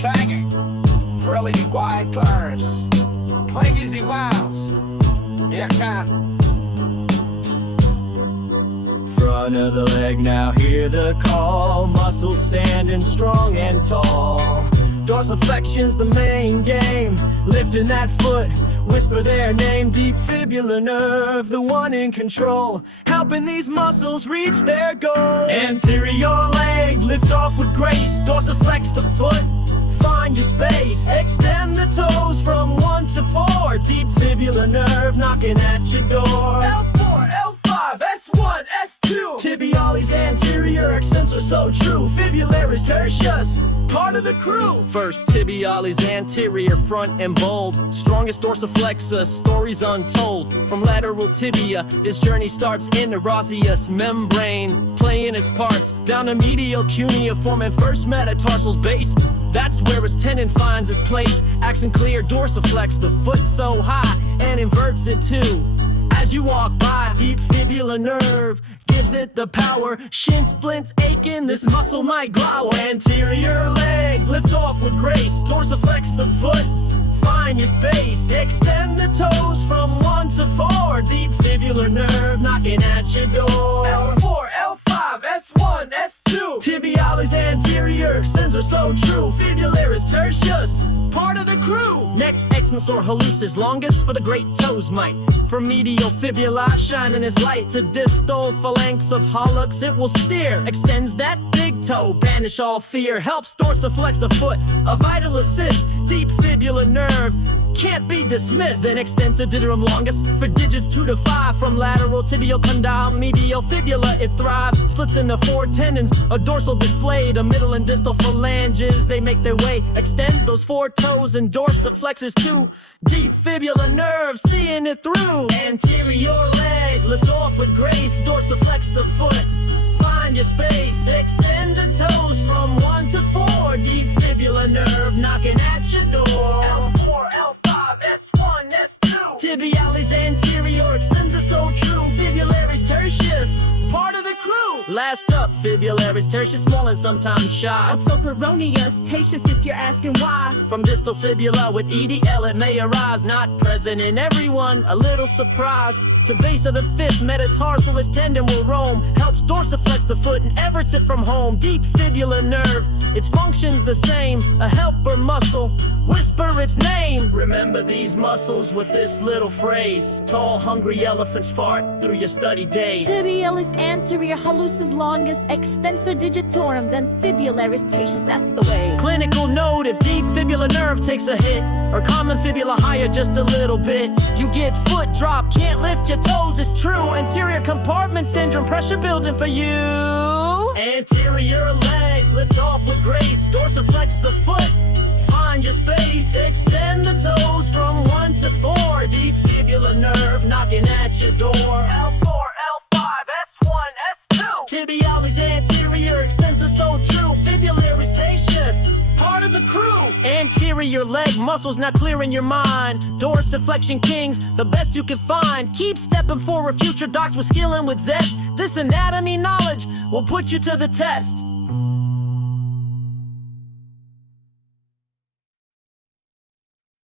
Tagging, really wide turns, playing easy wows. Yeah, Front of the leg, now hear the call. Muscles standing strong and tall. Dorsiflexion's the main game. Lifting that foot, whisper their name. Deep fibular nerve, the one in control, helping these muscles reach their goal. Anterior leg, lift off with grace. Dorsiflex the foot, find your space. Extend the toes from 1 to 4. Deep fibular nerve knocking at your door. L4, L5, S1, S2. Tibialis anterior, extensor so true. Fibularis tertius, part of the crew. First tibialis anterior, front and bold. Strongest dorsiflexus, stories untold. From lateral tibia, this journey starts in the osseous membrane, playing its parts down to medial cuneiform and first metatarsals base. That's where its tendon finds its place. Accent clear, dorsiflex the foot so high and inverts it too. As you walk by, deep fibular nerve gives it the power. Shin splints aching, this muscle might glow. Anterior leg, lift off with grace. Dorsiflex the foot, find your space. Extend the toes from 1 to 4. Deep fibular nerve knocking at your door. L4, L5, S1, S2. Tibialis anterior, extensor so true. Fibularis tertius, part of the crew. Next, extensor hallucis, longest for the great toes might. From medial fibula, shining its light to distal phalanx of hallux, it will steer. Extends that big toe, banish all fear. Helps dorsiflex the foot, a vital assist. Deep fibular nerve can't be dismissed. An extensor digitum longus for digits 2 to 5. From lateral tibial condyle, medial fibula it thrives. Splits into 4 tendons, a dorsal displayed. A middle and distal phalanges, they make their way. Extends those 4 toes and dorsiflexes too. Deep fibular nerve, seeing it through. Anterior leg, lift off with grace. Dorsiflex the foot, find your space. Extend the toes from 1 to 4. Deep fibular nerve knocking at your door. L4, L5, S1, S2. Tibialis anterior, extensor so true. Fibularis tertius, part of the crew. Last up, fibularis tertius, small and sometimes shy. Also peroneus, tertius if you're asking why. From distal fibula with EDL it may arise. Not present in everyone, a little surprise. To base of the 5th metatarsalis tendon will roam. Helps dorsiflex the foot and everts it from home. Deep fibular nerve, its function's the same. A helper muscle, whisper its name. Remember these muscles with this little phrase. Tall hungry elephants fart through your study days. Tibialis anterior hallucis longus, extensor digitorum, then fibularis tertius, that's the way. Clinical note, if deep fibular nerve takes a hit, or common fibula higher just a little bit, you get foot drop, can't lift your toes, it's true. Anterior compartment syndrome, pressure building for you. Anterior leg, lift off with grace. Dorsiflex the foot, find your space. Extend the toes from 1 to 4. Deep fibular nerve knocking at your door. L4, L5, S1, S2. Tibialis anterior, extensor so true. Fibularis tertius, part of the crew. Anterior leg muscles not clear in your mind. Dorsiflexion kings, the best you can find. Keep stepping forward, future docs with skill and with zest. This anatomy knowledge will put you to the test.